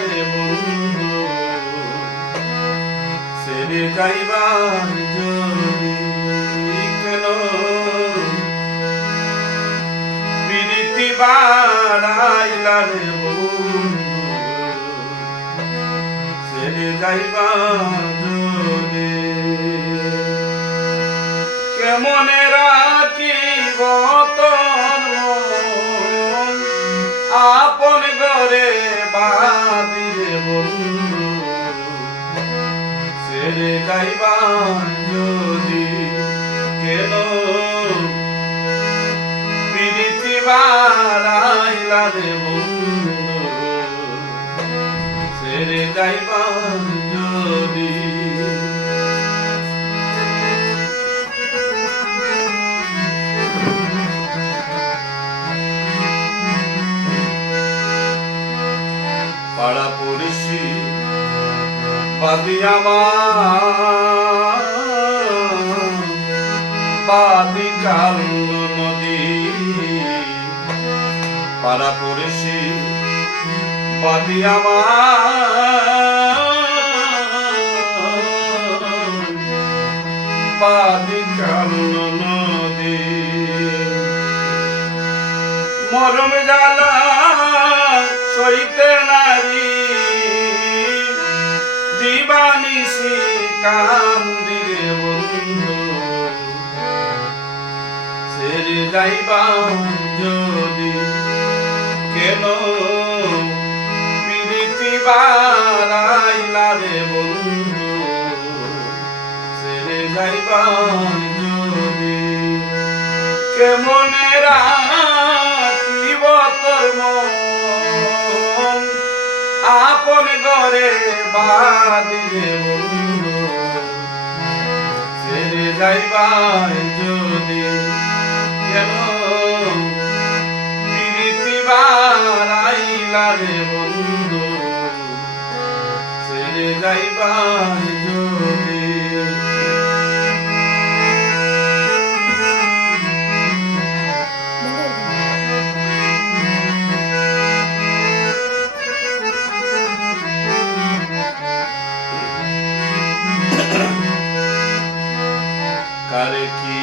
রে বন্ধু ছেড়ে যাইবার যদি কেন প্রীতি বাড়াইলা রে বন্ধু ছেড়ে যাইবার যদি কেমনে রাখিব তোর আপন ঘরে বাঁধিরে বন্ধু ছেড়ে যাইবার যদি কেন প্রীতি বাড়াইলা রে বন্ধু ছেড়ে যাইবার যদি পাড়া পড়শি বাদি আমার বাদি কাল নদী পাড়া পড়শি বাদি আমার বাদি কাল নদী মরম জ্বালা সইতে নারী দিবানিসি কান্দিরে বন্ধু ছেড়ে যাইবা যদি কেন প্রীতি বাড়াইলা রে বন্ধু ছেড়ে যাইবা যদি কেমনে রাখিব তোর মন আপন ঘরে বাঁধিরে বন্ধু ছেড়ে যাইবার যদি কেন প্রীতি বাড়াইলা রে বন্ধু ছেড়ে যাইবার যদি কারে কি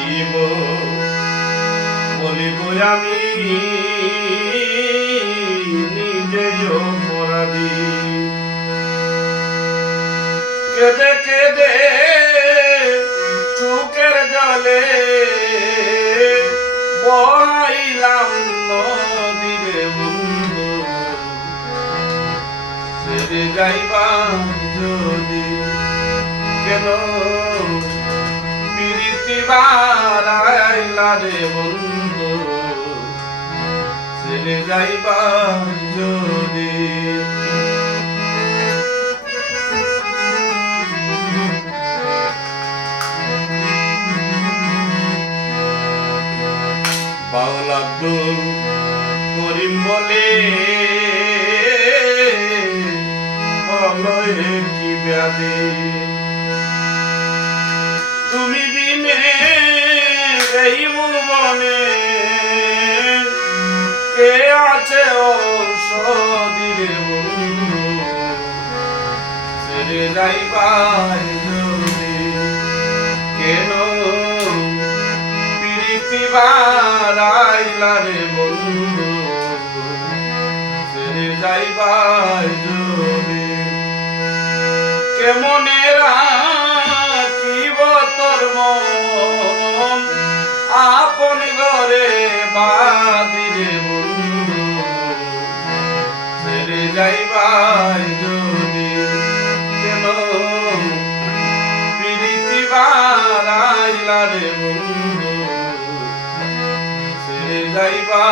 বলিব আমি নিজে অপরাধী কেঁদে কেঁদে চোখের জলে বহাইলাম নদীরে বন্ধু ছেড়ে যাইবা যদি কেন প্রীতি বাড়াইলা রে বন্ধু ছেড়ে যাইবার যদি বাউল আব্দুল করিম বলে বলয়ে কি ব্যাধি তুমি বিনে এই ভুবনে কে আছে ঔষধিরে বন্ধু ছেড়ে যাইবার যদি কেন প্রীতি বাড়াইলা রে বন্ধু ছেড়ে যাইবার যদি কেমনে রাখিব তোর মন আপন ঘরে বাঁধিরে বন্ধু ছেড়ে যাইবার যদি কেন প্রীতি বাড়াইলা রে বন্ধু ছেড়ে যাইবা